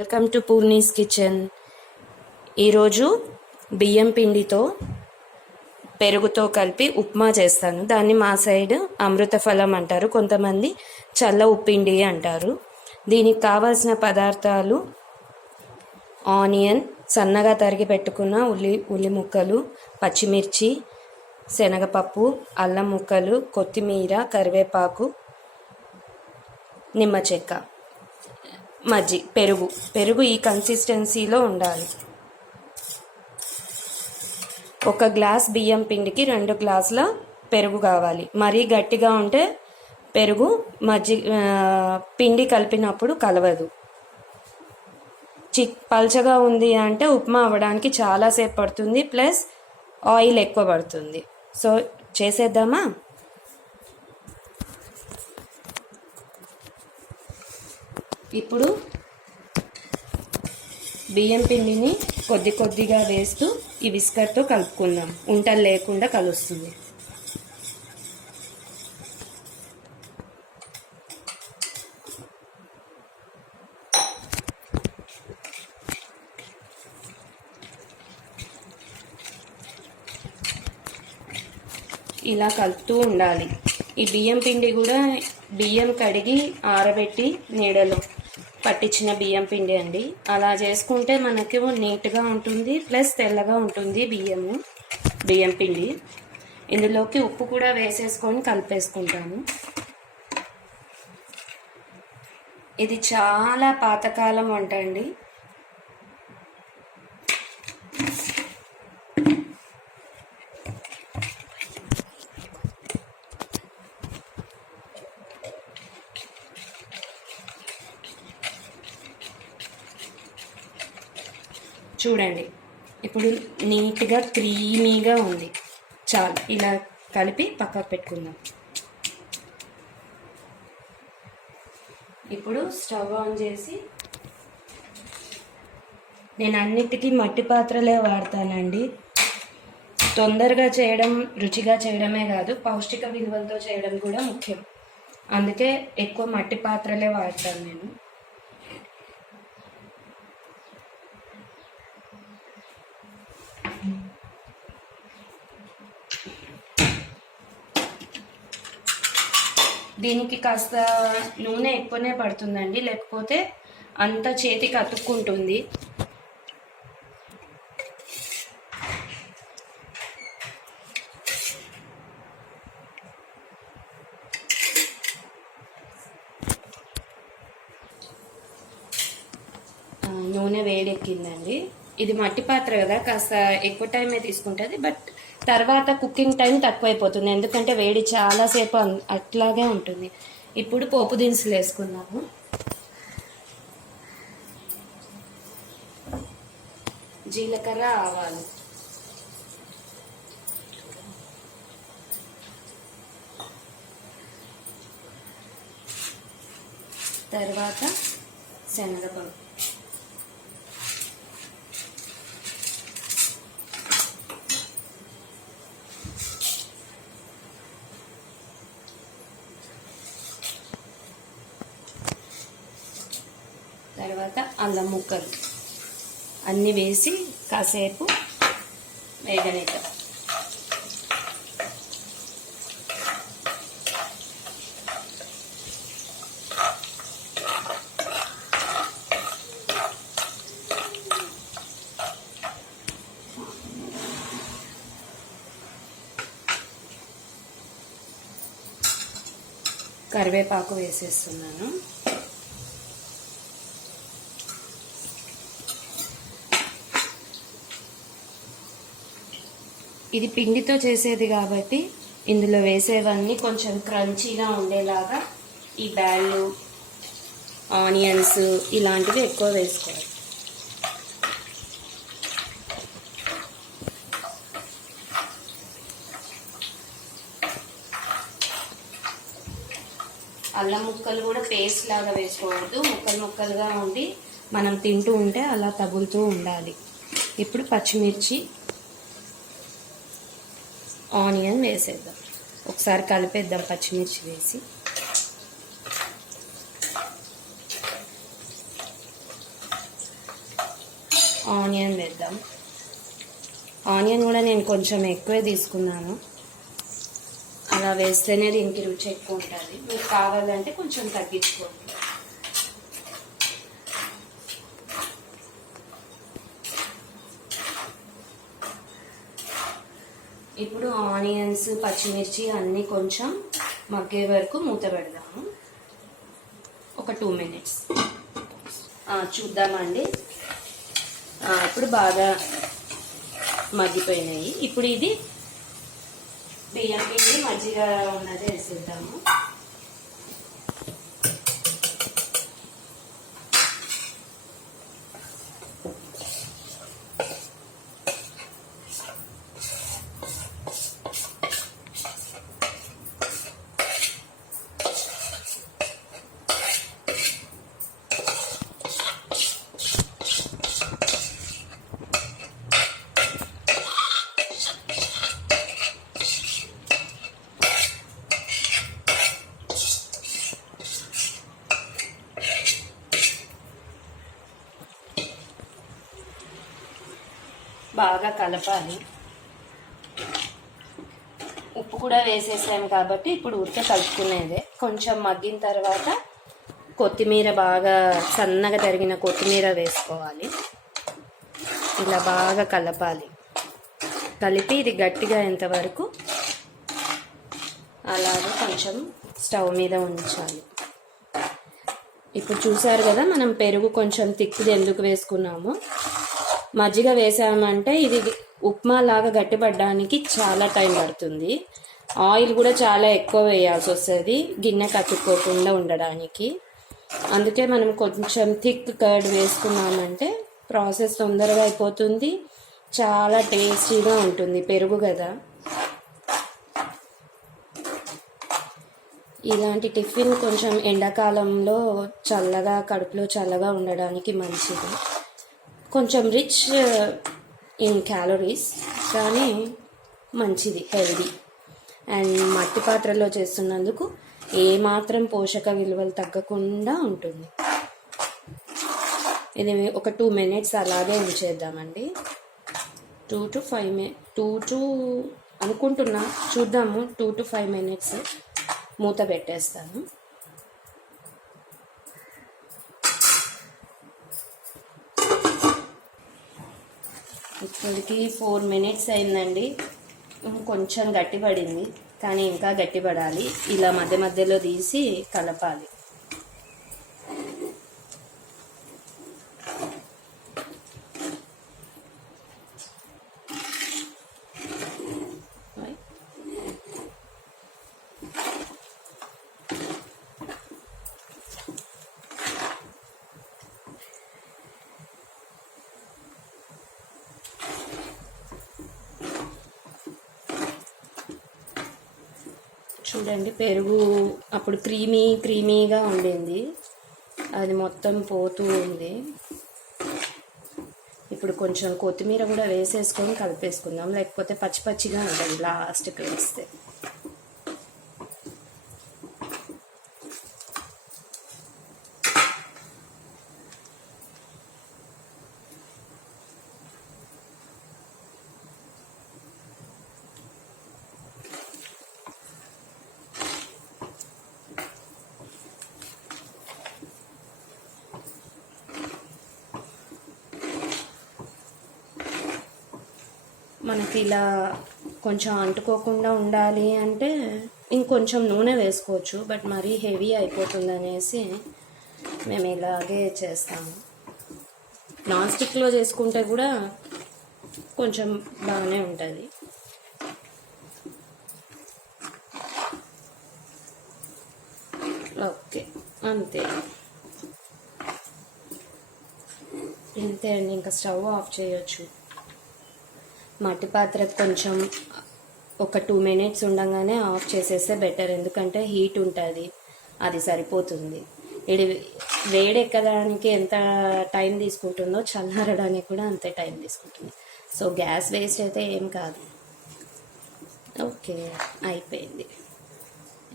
Welcome to పూర్ణీస్ kitchen. ఈరోజు బియ్యం పిండితో పెరుగుతో కలిపి ఉప్మా చేస్తాను. దాన్ని మా సైడ్ అమృత ఫలం అంటారు, కొంతమంది చల్ల ఉప్పిండి అంటారు. దీనికి కావాల్సిన పదార్థాలు: ఆనియన్, సన్నగా తరిగి పెట్టుకున్న ఉల్లి ముక్కలు, పచ్చిమిర్చి, శనగపప్పు, అల్లం ముక్కలు, కొత్తిమీర, కరివేపాకు, నిమ్మ చెక్క, పెరుగు ఈ కన్సిస్టెన్సీలో ఉండాలి. 1 గ్లాస్ బియ్యం పిండికి 2 గ్లాసుల పెరుగు కావాలి. మరీ గట్టిగా ఉంటే పెరుగు పిండి కలిపినప్పుడు కలవదు. పల్చగా ఉంది అంటే ఉప్మా అవ్వడానికి చాలాసేపు పడుతుంది, ప్లస్ ఆయిల్ ఎక్కువ పడుతుంది. సో చేసేద్దామా? ఇప్పుడు బియ్యం పిండిని కొద్దిగా వేస్తూ ఈ విస్కర్తో కలుపుకుందాం. ఉంటలు లేకుండా కలుస్తుంది. ఇలా కలుపుతూ ఉండాలి. ఈ బియ్యం పిండి కూడా బియ్యం కడిగి ఆరబెట్టి నీడలో పట్టించిన బియ్యం పిండి అండి. అలా చేసుకుంటే మనకి నీట్గా ఉంటుంది, ప్లస్ తెల్లగా ఉంటుంది బియ్యం పిండి. ఇందులోకి ఉప్పు కూడా వేసేసుకొని కలిపేసుకుంటాను. ఇది చాలా పాతకాలం వంట అండి. చూడండి, ఇప్పుడు నీట్గా క్రీమీగా ఉంది. చాలు, ఇలా కలిపి పక్కకు పెట్టుకుందాం. ఇప్పుడు స్టవ్ ఆన్ చేసి, నేను అన్నిటికీ మట్టి పాత్రలే వాడతానండి. తొందరగా చేయడం, రుచిగా చేయడమే కాదు, పౌష్టిక విలువలతో చేయడం కూడా ముఖ్యం. అందుకే ఎక్కువ మట్టి పాత్రలే వాడతాను నేను. దీనికి కాస్త నూనె ఎక్కువనే పడుతుందండి, లేకపోతే అంత చేతికి అతుక్కుంటుంది. నూనె వేడెక్కిందండి. ఇది మట్టి పాత్ర కదా, కాస్త ఎక్కువ టైమే తీసుకుంటుంది, బట్ తర్వాత కుకింగ్ టైం తక్కువైపోతుంది, ఎందుకంటే వేడి చాలాసేపు అట్లాగే ఉంటుంది. ఇప్పుడు పోపు దినుసులు వేసుకున్నాము. జీలకర్ర, ఆవాలు, తర్వాత శనగపప్పు, తర్వాత అల్లం ముక్కలు అన్నీ వేసి కాసేపు వేగనిద్దాం. కరివేపాకు వేసేస్తున్నాను. ఇది పిండితో చేసేది కాబట్టి ఇందులో వేసేవన్నీ కొంచెం క్రంచీగా ఉండేలాగా ఈ బ్యాళ్ళు, ఆనియన్స్ ఇలాంటివి ఎక్కువ వేసుకోవాలి. అల్లం ముక్కలు కూడా పేస్ట్ లాగా వేసుకోవద్దు, ముక్కలుగా ఉండి మనం తింటూ ఉంటే అలా తగులుతూ ఉండాలి. ఇప్పుడు పచ్చిమిర్చి, ఆనియన్ వేసేద్దాం. ఒకసారి కలిపేద్దాం పచ్చిమిర్చి వేసి. ఆనియన్ వేద్దాం. ఆనియన్ కూడా నేను కొంచెం ఎక్కువే తీసుకున్నాను, అలా వేస్తేనే దీనికి రుచి ఎక్కువ ఉంటుంది. మీకు కావాలంటే కొంచెం తగ్గించుకోండి. ఇప్పుడు ఆనియన్స్, పచ్చిమిర్చి అన్నీ కొంచెం మగ్గే వరకు మూత పెడదాము. ఒక 2 minutes చూద్దామండి. ఇప్పుడు బాగా మగ్గిపోయినాయి. ఇప్పుడు ఇది బియ్యం పిండి మజ్జిగ ఉన్నది వేసేద్దాము. బాగా కలపాలి. ఉప్పు కూడా వేసేసాము కాబట్టి ఇప్పుడు ఉడక కలుపుకునేదే. కొంచెం మగ్గిన తర్వాత కొత్తిమీర, బాగా సన్నగా తరిగిన కొత్తిమీర వేసుకోవాలి. ఇలా బాగా కలపాలి. కలిపి ఇది గట్టిగా అయ్యేంతవరకు అలాగే కొంచెం స్టవ్ మీద ఉంచాలి. ఇప్పుడు చూసారు కదా, మనం పెరుగు కొంచెం తిక్కుది ఎందుకు వేసుకున్నాము. మజ్జిగ వేసామంటే ఇది ఉప్మా లాగా గట్టిపడడానికి చాలా టైం పడుతుంది. ఆయిల్ కూడా చాలా ఎక్కువ వేయాల్సి వస్తుంది గిన్నె కట్టుకోకుండా ఉండడానికి. అందుకే మనం కొంచెం థిక్ కర్డ్ వేసుకున్నామంటే ప్రాసెస్ తొందరగా అయిపోతుంది, చాలా టేస్టీగా ఉంటుంది. పెరుగు కదా. ఇలాంటి టిఫిన్ కొంచెం ఎండాకాలంలో చల్లగా, కడుపులో చల్లగా ఉండడానికి మంచిది. కొంచెం రిచ్ ఇన్ క్యాలరీస్, కానీ మంచిది, హెల్దీ. అండ్ మట్టి పాత్రలో చేస్తున్నందుకు ఏమాత్రం పోషక విలువలు తగ్గకుండా ఉంటుంది. ఇది ఒక 2 minutes అలాగే ఉంచేద్దామండి. 2 to 5 అనుకుంటున్నా, చూద్దాము. 2 to 5 minutes మూత పెట్టేస్తాను. ఇప్పటికి 4 minutes అయిందండి. కొంచెం గట్టిపడింది, కానీ ఇంకా గట్టిపడాలి. ఇలా మధ్య మధ్యలో తీసి కలపాలి. చూడండి, పెరుగు అప్పుడు క్రీమీగా ఉండింది, అది మొత్తం పోతూ ఉంది. ఇప్పుడు కొంచెం కొత్తిమీర కూడా వేసేసుకొని కలిపేసుకుందాం, లేకపోతే పచ్చి పచ్చిగా ఉంటుంది లాస్ట్కి వేస్తే. మనకి ఇలా కొంచెం అంటుకోకుండా ఉండాలి అంటే ఇంకొంచెం నూనె వేసుకోవచ్చు, బట్ మరీ హెవీ అయిపోతుంది అనేసి మేము ఇలాగే చేస్తాము. నాన్ స్టిక్లో చేసుకుంటే కూడా కొంచెం బాగానే ఉంటుంది. ఓకే, అంతే అంతే అండి. ఇంకా స్టవ్ ఆఫ్ చేయొచ్చు. మట్టి పాత్ర కొంచెం ఒక 2 minutes ఉండగానే ఆఫ్ చేసేస్తే బెటర్, ఎందుకంటే హీట్ ఉంటుంది, అది సరిపోతుంది. ఇది వేడెక్కడానికి ఎంత టైం తీసుకుంటుందో చల్లారడానికి కూడా అంతే టైం తీసుకుంటుంది. సో గ్యాస్ వేస్ట్ అయితే ఏం కాదు. ఓకే, అయిపోయింది.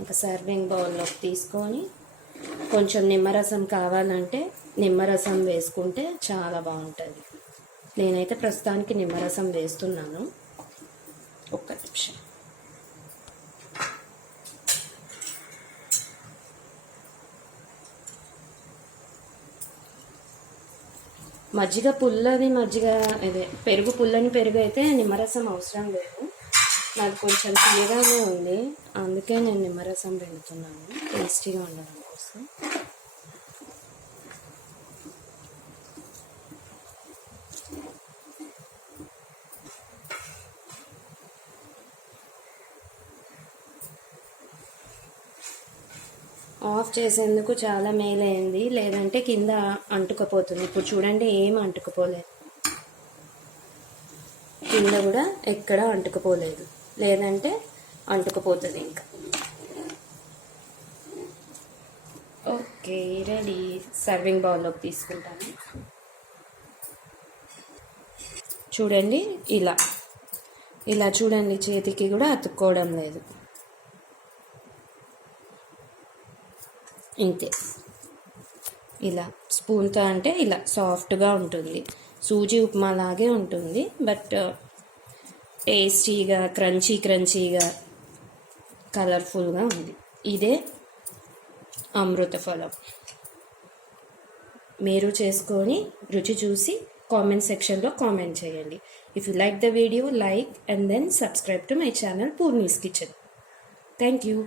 ఇంకా సర్వింగ్ బౌల్లోకి తీసుకొని కొంచెం నిమ్మరసం కావాలంటే నిమ్మరసం వేసుకుంటే చాలా బాగుంటుంది. నేనైతే ప్రస్తుతానికి నిమ్మరసం వేస్తున్నాను. ఒక్క నిమిషం. మజ్జిగ పుల్లని మజ్జిగ, అదే పెరుగు పుల్లని పెరుగు అయితే నిమ్మరసం అవసరం లేదు. నాకు కొంచెం తీయగానే ఉంది, అందుకే నేను నిమ్మరసం పెడుతున్నాను టేస్టీగా ఉండడం కోసం. ఆఫ్ చేసేందుకు చాలా మేలైంది, లేదంటే కింద అంటుకపోతుంది. ఇప్పుడు చూడండి, ఏం అంటుకుపోలేదు, కింద కూడా ఎక్కడ అంటుకుపోలేదు, లేదంటే అంటుకుపోతుంది ఇంకా. Okay, ready. సర్వింగ్ బౌల్లోకి తీసుకుంటాను. చూడండి, ఇలా చూడండి, చేతికి కూడా అతుక్కోవడం లేదు. ఇంతే, ఇలా స్పూన్తో అంటే ఇలా సాఫ్ట్గా ఉంటుంది. సూజీ ఉప్మా లాగే ఉంటుంది, బట్ టేస్టీగా క్రంచీగా కలర్ఫుల్గా ఉంది. ఇదే అమృత ఫలం. మీరు చేసుకొని రుచి చూసి కామెంట్ సెక్షన్లో కామెంట్ చేయండి. If you like the video, like and then subscribe to my channel Poorni's kitchen. Thank you.